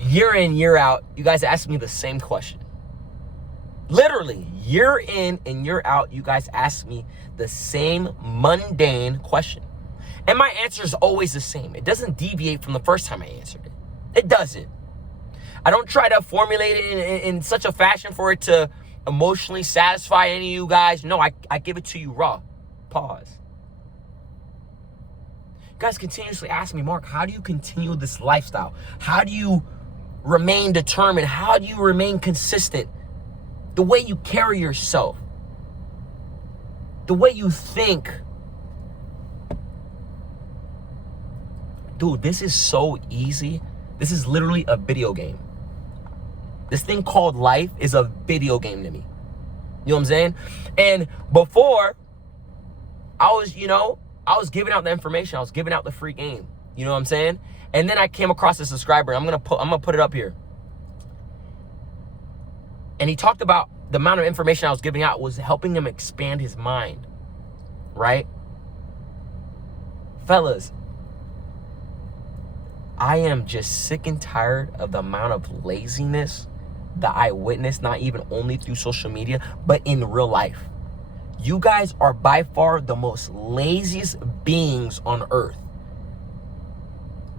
year in, year out, you guys ask me the same question. Literally, year in and year out, you guys ask me the same mundane question. And my answer is always the same. It doesn't deviate from the first time I answered it. It doesn't. I don't try to formulate it in such a fashion for it to emotionally satisfy any of you guys. No, I give it to you raw. Pause. You guys continuously ask me, Mark, how do you continue this lifestyle? How do you remain determined? How do you remain consistent? The way you carry yourself, the way you think. Dude, this is so easy. This is literally a video game. This thing called life is a video game to me. You know what I'm saying? And before, I was giving out the information. I was giving out the free game. You know what I'm saying? And then I came across a subscriber. I'm gonna put it up here. And he talked about the amount of information I was giving out was helping him expand his mind, right? Fellas, I am just sick and tired of the amount of laziness that I witness, not even only through social media, but in real life. You guys are by far the most laziest beings on earth.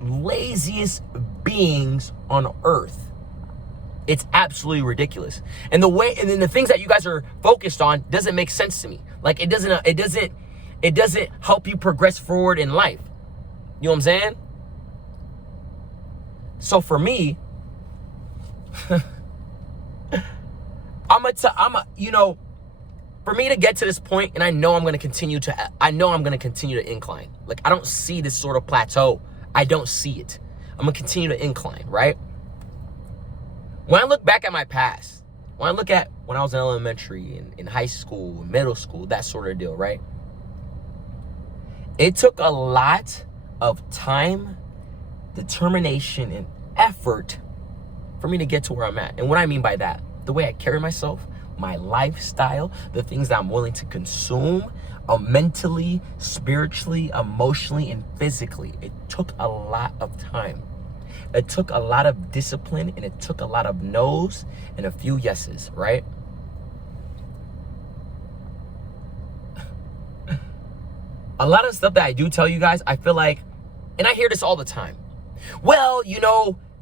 Laziest beings on earth. It's absolutely ridiculous. And then the things that you guys are focused on doesn't make sense to me. Like it doesn't help you progress forward in life. You know what I'm saying? So for me, for me to get to this point, and I know I'm going to continue to incline. Like I don't see this sort of plateau. I don't see it. I'm going to continue to incline, right? When I look back at my past, when I look at when I was in elementary and in high school, middle school, that sort of deal, right? It took a lot of time, determination, and effort for me to get to where I'm at. And what I mean by that, the way I carry myself, my lifestyle, the things that I'm willing to consume, mentally, spiritually, emotionally, and physically. It took a lot of time. It took a lot of discipline, and it took a lot of no's and a few yeses, right? A lot of stuff that I do tell you guys, I feel like, and I hear this all the time. Well,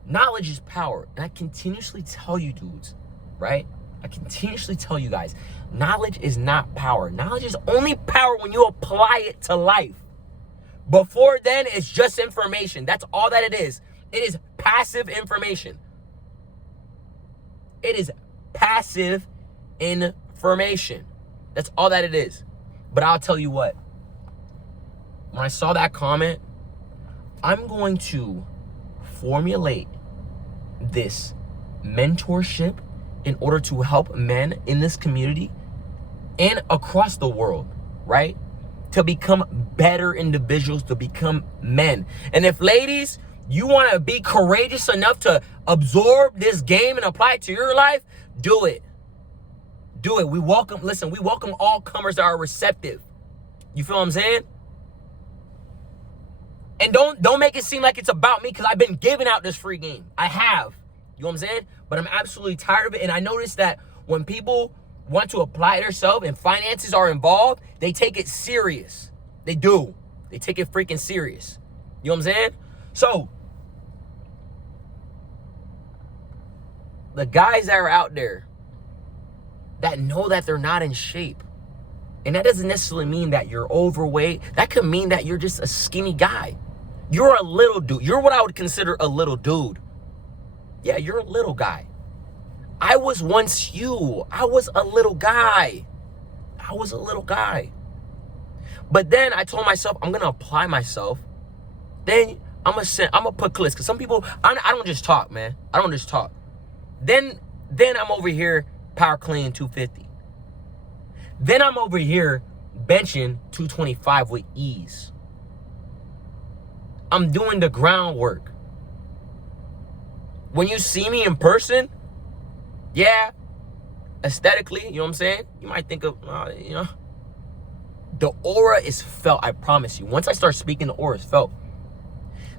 knowledge is power. And I continuously tell you dudes, right? I continuously tell you guys, knowledge is not power. Knowledge is only power when you apply it to life. Before then, it's just information. That's all that it is. It is passive information. It is passive information. That's all that it is. But I'll tell you what. When I saw that comment, I'm going to formulate this mentorship in order to help men in this community and across the world, right? To become better individuals, to become men. And if ladies, you want to be courageous enough to absorb this game and apply it to your life, do it. Do it. We welcome all comers that are receptive. You feel what I'm saying? And don't make it seem like it's about me, because I've been giving out this free game. I have. You know what I'm saying? But I'm absolutely tired of it. And I noticed that when people want to apply themselves and finances are involved, they take it serious. They do. They take it freaking serious. You know what I'm saying? So, the guys that are out there that know that they're not in shape, and that doesn't necessarily mean that you're overweight. That could mean that you're just a skinny guy. You're a little dude. You're what I would consider a little dude. Yeah, you're a little guy. I was once you. I was a little guy. But then I told myself, I'm going to apply myself. Then I'm going to put clips. Because some people, I don't just talk, man. I don't just talk. Then I'm over here power cleaning 250. Then I'm over here benching 225 with ease. I'm doing the groundwork. When you see me in person, yeah, aesthetically, you know what I'm saying? You might think of, the aura is felt, I promise you. Once I start speaking, the aura is felt.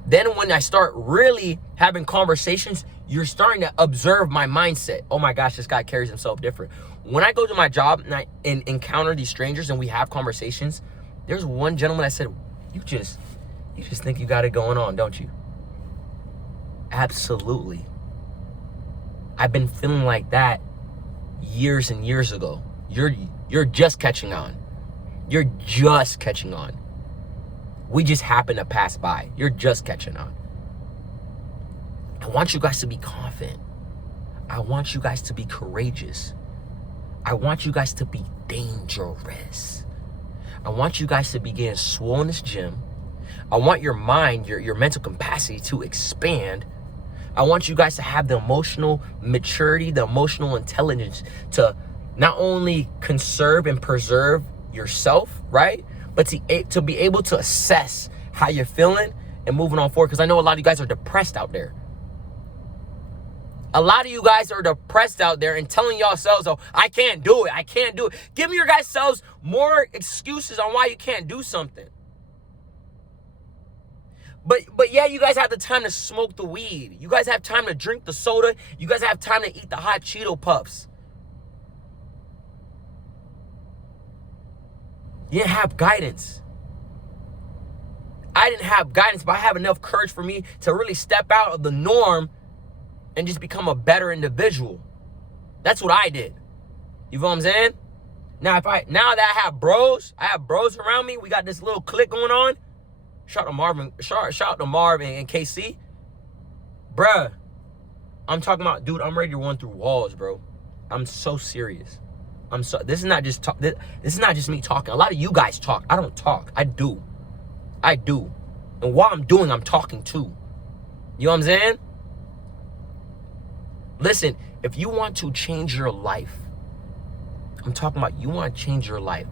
Then when I start really having conversations, you're starting to observe my mindset. Oh my gosh, this guy carries himself different. When I go to my job and I encounter these strangers and we have conversations, there's one gentleman that said, you just think you got it going on, don't you? Absolutely. I've been feeling like that years and years ago. You're just catching on. You're just catching on. We just happen to pass by. You're just catching on. I want you guys to be confident. I want you guys to be courageous. I want you guys to be dangerous. I want you guys to be getting swole in this gym. I want your mind, your mental capacity to expand. I want you guys to have the emotional maturity, the emotional intelligence to not only conserve and preserve yourself, right? But to be able to assess how you're feeling and moving on forward. Because I know a lot of you guys are depressed out there. A lot of you guys are depressed out there and telling yourselves, oh, I can't do it. I can't do it. Giving your guys selves more excuses on why you can't do something. But yeah, you guys have the time to smoke the weed. You guys have time to drink the soda. You guys have time to eat the hot Cheeto Puffs. You didn't have guidance. I didn't have guidance, but I have enough courage for me to really step out of the norm and just become a better individual. That's what I did. You feel what I'm saying? Now that I have bros around me, we got this little clique going on. Shout out to Marvin and KC. Bruh, I'm talking about, dude, I'm ready to run through walls, bro. I'm so serious. This is not just talk. This is not just me talking. A lot of you guys talk. I don't talk. I do. And while I'm doing, I'm talking too. You know what I'm saying? Listen, if you want to change your life, I'm talking about you want to change your life.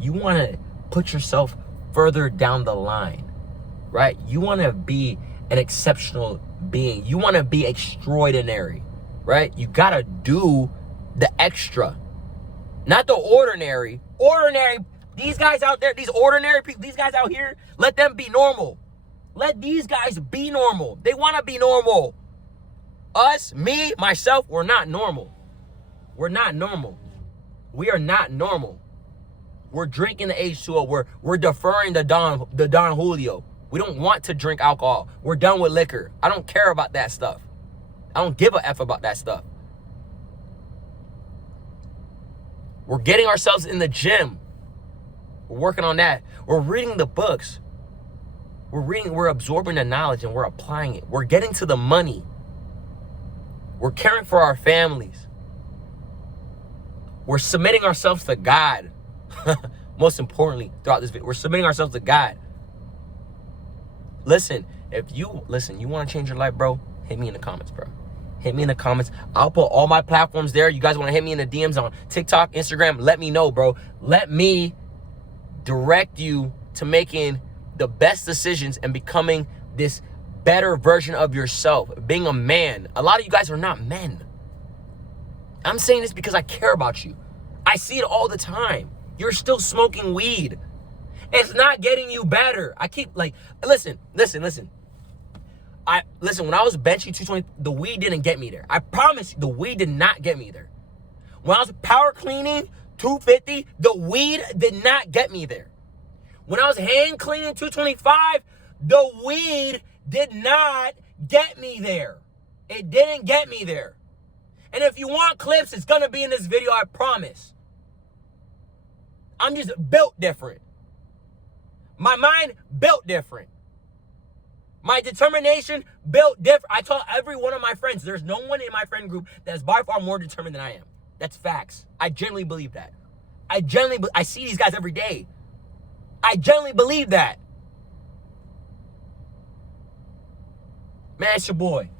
You want to put yourself further down the line, right? You want to be an exceptional being. You want to be extraordinary, right? You got to do the extra. Not the ordinary. Ordinary. These guys out there, these ordinary people, these guys out here, let them be normal. Let these guys be normal. They want to be normal. Us, me, myself, we're not normal. We're not normal. We are not normal. We're drinking the H2O. We're deferring the Don Julio. We don't want to drink alcohol. We're done with liquor. I don't care about that stuff. I don't give a F about that stuff. We're getting ourselves in the gym. We're working on that. We're reading the books. We're absorbing the knowledge and we're applying it. We're getting to the money. We're caring for our families. We're submitting ourselves to God. Most importantly, throughout this video, we're submitting ourselves to God. Listen, you want to change your life, bro, hit me in the comments, bro. Hit me in the comments. I'll put all my platforms there. You guys want to hit me in the DMs on TikTok, Instagram, let me know, bro. Let me direct you to making the best decisions and becoming this better version of yourself, being a man. A lot of you guys are not men. I'm saying this because I care about you. I see it all the time. You're still smoking weed. It's not getting you better. I keep listen. When I was benching 220, the weed didn't get me there. I promise you, the weed did not get me there. When I was power cleaning 250, the weed did not get me there. When I was hand cleaning 225, the weed did not get me there. It didn't get me there. And if you want clips, it's gonna be in this video, I promise. I'm just built different. My mind built different. My determination built different. I told every one of my friends, there's no one in my friend group that's by far more determined than I am. That's facts. I genuinely believe that. I see these guys every day. I genuinely believe that. Man, it's your boy.